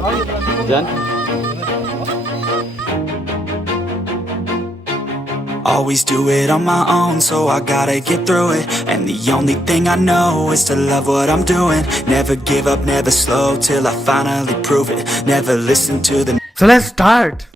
Diyan? Always do it on my own, so I gotta get through it. And the only thing I know is to love what I'm doing. Never give up, never slow, till I finally prove it. Never listen to the So let's start.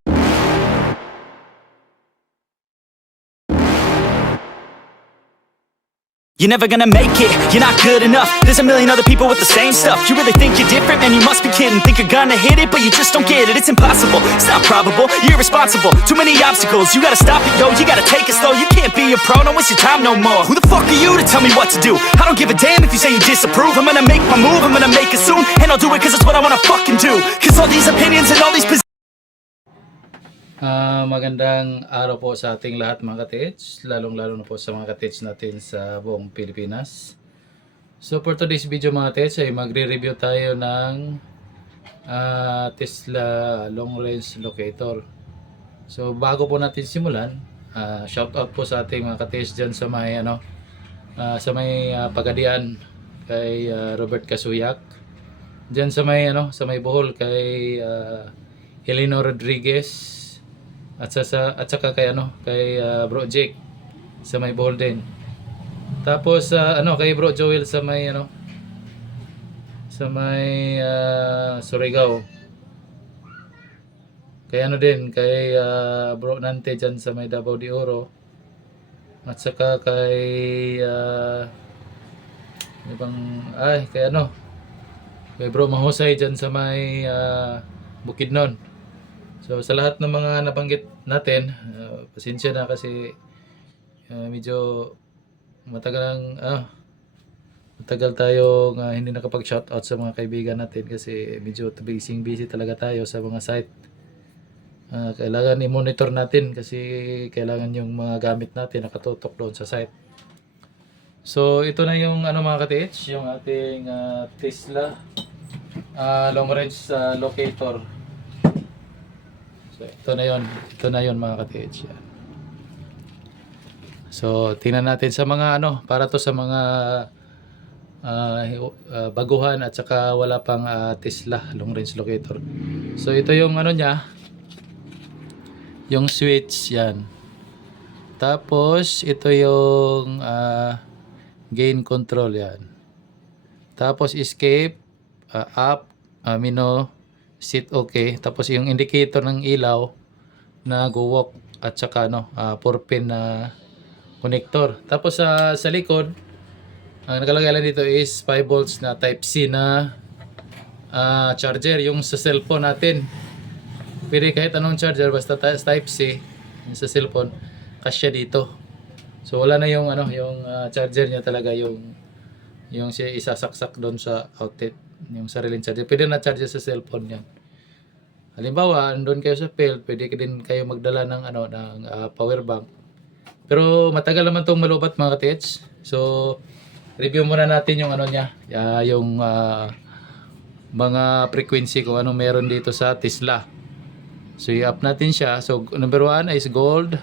You're never gonna make it, you're not good enough. There's a million other people with the same stuff. You really think you're different? Man, you must be kidding. Think you're gonna hit it, but you just don't get it. It's impossible, it's not probable, you're irresponsible. Too many obstacles, you gotta stop it, yo. You gotta take it slow, you can't be a pro. Don't waste your time no more. Who the fuck are you to tell me what to do? I don't give a damn if you say you disapprove. I'm gonna make my move, I'm gonna make it soon. And I'll do it cause it's what I wanna fucking do. Cause all these opinions and all these Magandang araw po sa ating lahat mga ka-TH, lalong-lalo na po sa mga ka-TH natin sa buong Pilipinas. So for today's video mga ka-TH ay magre-review tayo ng Tesla Long Range Locator. So bago po natin simulan, shout out po sa ating mga ka-TH dyan sa may Pagadian kay Robert Casuyak. Dyan sa may Bohol kay Heleno Rodriguez. At saka kay Bro Jake sa may Bohol din. Tapos kay Bro Joel sa may Surigao. Kay Bro Nante dyan sa may Davao de Oro. At saka kay kay Bro Mahusay dyan sa may Bukidnon. So sa lahat ng mga nabanggit natin, pasensya na kasi medyo matagal tayong hindi nakapag-shoutout sa mga kaibigan natin kasi medyo busy talaga tayo sa mga site. Kailangan i-monitor natin kasi kailangan yung mga gamit natin nakatutok doon sa site. So ito na yung mga ka-TH, yung ating Tesla long range locator. So ito na yon mga ka-TH. So tingnan natin sa mga para to sa mga baguhan at saka wala pang Tesla long range locator. So ito yung niya, yung switch yan. Tapos ito yung gain control yan. Tapos escape, up, sit okay. Tapos yung indicator ng ilaw na go walk at saka 4-pin na connector. Tapos sa likod ang nakalagay lang dito is 5 volts na type C na charger, yung sa cellphone natin. Pwede kahit anong charger basta type C yung sa cellphone kasya dito. So wala na yung yung charger niya talaga, yung siya isasaksak doon sa outlet, yung sariling charger. Pwede na charger sa cellphone yan. Halimbawa, andun kayo sa field, pwede din kayo magdala ng power bank. Pero matagal naman tong malubat mga ka-TH. So review muna natin yung niya, yung mga frequency kung anong meron dito sa Tesla. So i-up natin siya. So number 1 is gold.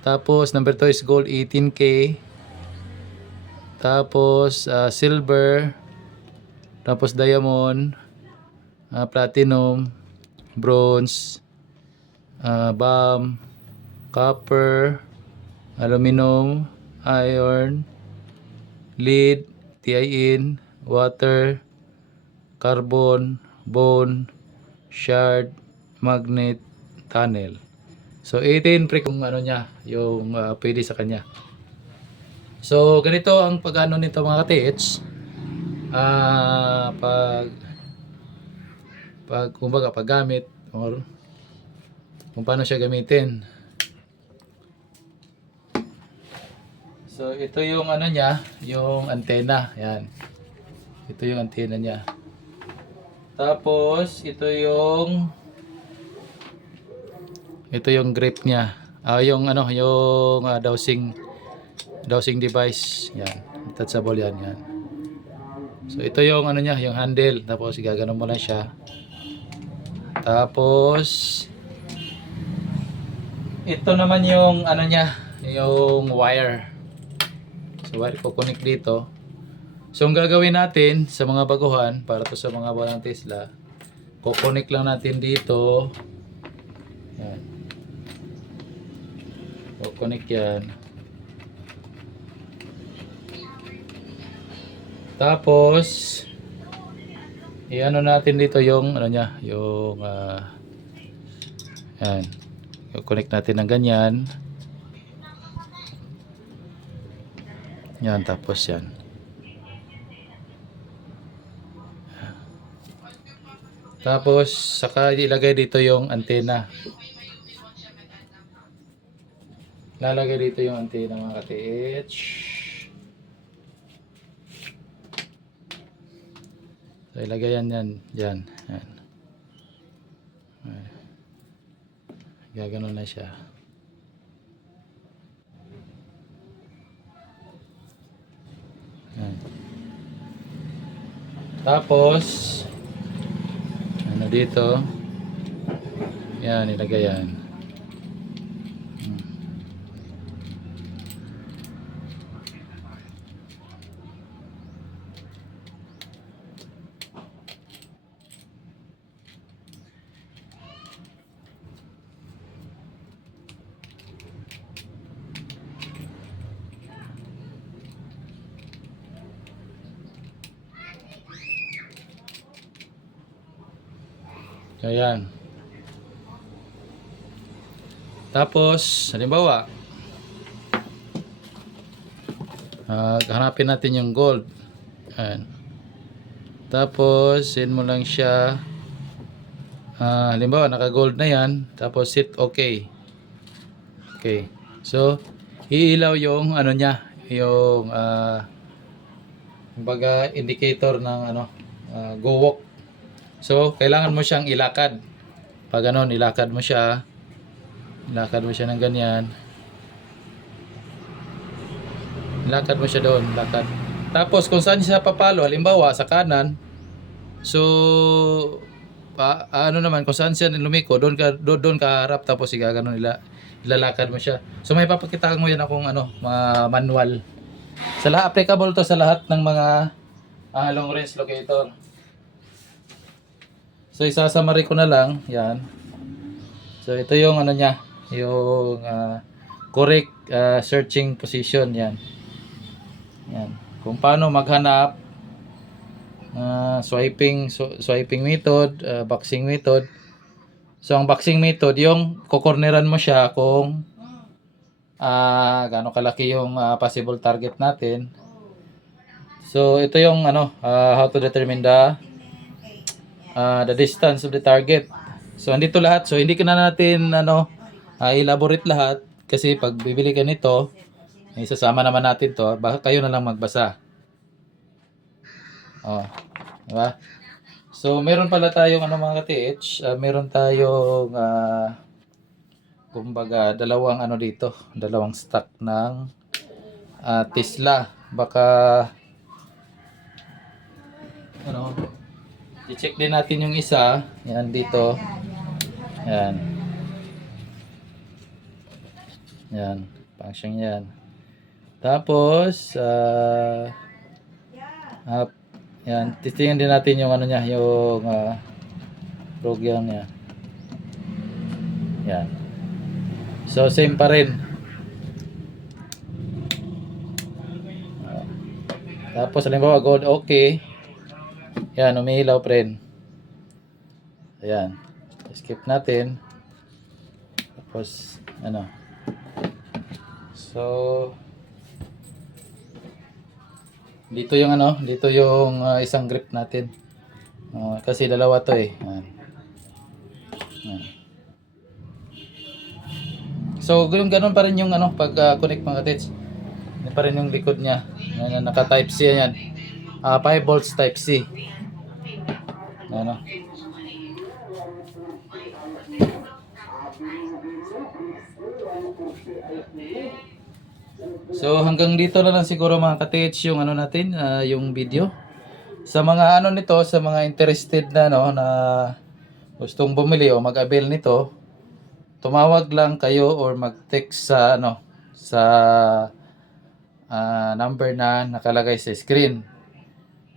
Tapos number 2 is gold 18K. Tapos silver. Tapos diamond, platinum, bronze, bam, copper, aluminum, iron, lead, tin, water, carbon, bone, shard, magnet, tunnel. So 18 kung niya, yung pwede sa kanya. So ganito ang pag-ano nito mga ka-TH. Kumbaga paggamit or kung paano siya gamitin. So ito yung niya, yung antena, yan. Ito yung antena niya. Tapos ito yung grip niya. Yung dowsing device, yan. Touchable yan. So ito yung niya, yung handle. Tapos gaganon mo lang siya. Tapos ito naman yung niya, yung wire. So wire ko connect dito. So ang gagawin natin sa mga baguhan para to sa mga walang Tesla, kukonek lang natin dito. Yan. Kukonek yan. Tapos i-ano natin dito yung ano niya, yung yan. Kukonek natin ng ganyan. Yan, tapos yan. Tapos saka ilagay dito yung antena. Lalagay dito yung antena mga ka-TH. So ilagay yan dyan. Yan. Gaganon na siya. Yan. Tapos ano dito? Yan, ilagay yan. Ayan. Tapos, halimbawa, hanapin natin yung gold. Ayan. Tapos, send mo lang siya. Halimbawa, naka-gold na yan. Tapos, hit OK. Okay. So, iilaw yung ano niya, yung kumbaga indicator ng go walk. So, kailangan mo siyang ilakad. Pag ganon, ilakad mo siya. Ilakad mo siya ng ganyan. Ilakad mo siya doon. Lakad. Tapos, kung saan siya papalo, halimbawa, sa kanan. So, ano naman, kung saan siya lumiko, doon ka harap. Tapos, igaganon, ilalakad mo siya. So, may papakita mo yan akong mga manual. Sa lahat, applicable to sa lahat ng mga long range locator. So isasamari ko na lang, yan. So ito yung ano niya, yung correct searching position, yan. Yan. Kung paano maghanap, swiping method, boxing method. So ang boxing method, yung kukorneran mo siya kung gaano kalaki yung possible target natin. So ito yung how to determine the distance of the target. So andito lahat. So hindi na natin elaborate lahat kasi pag bibili ka nito, isasama naman natin to. Baka kayo na lang magbasa. Oh, diba? So meron pala tayong mga ka-TH, meron tayong kumbaga dalawang dalawang stock ng Tesla. Baka i-check din natin yung isa. Yan dito. Yan. Yan. Function yan. Tapos, yan. Titingnan din natin yung niya, yung program niya. Yan. So, same pa rin. Tapos, halimbawa, gold okay. Yan, umihilaw pa rin. Ayan. Skip natin. Tapos, So, dito yung dito yung isang grip natin. Kasi dalawa to eh. Ayan. Ayan. So, ganun pa rin yung pag connect mga tits. Yan pa rin yung likod niya. Ayan, naka type C yan. 5 volts type C. So hanggang dito na lang siguro mga ka-TH yung natin, yung video. Sa mga nito, sa mga interested na na gustong bumili o mag-avail nito, tumawag lang kayo or mag-text sa sa number na nakalagay sa screen.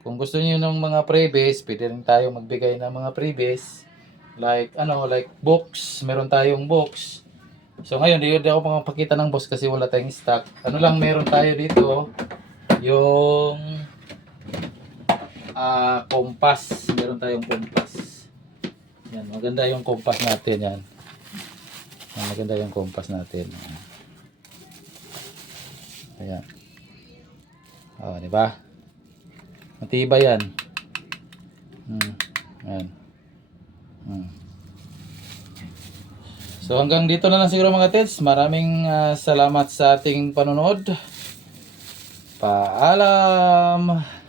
Kung gusto niyo ng mga freebies, pwede rin tayo magbigay ng mga freebies. Like like books, meron tayong books. So ngayon, hindi ako makapakita ng books kasi wala tayong stock. Ano lang meron tayo dito, yung compass. Meron tayong compass. Yan, maganda yung compass natin yan. Maganda yung compass natin. Ayan. Oh, di ba? Matibay yan. Ayan. So hanggang dito na lang siguro mga tits. Maraming salamat sa ating panonood. Paalam.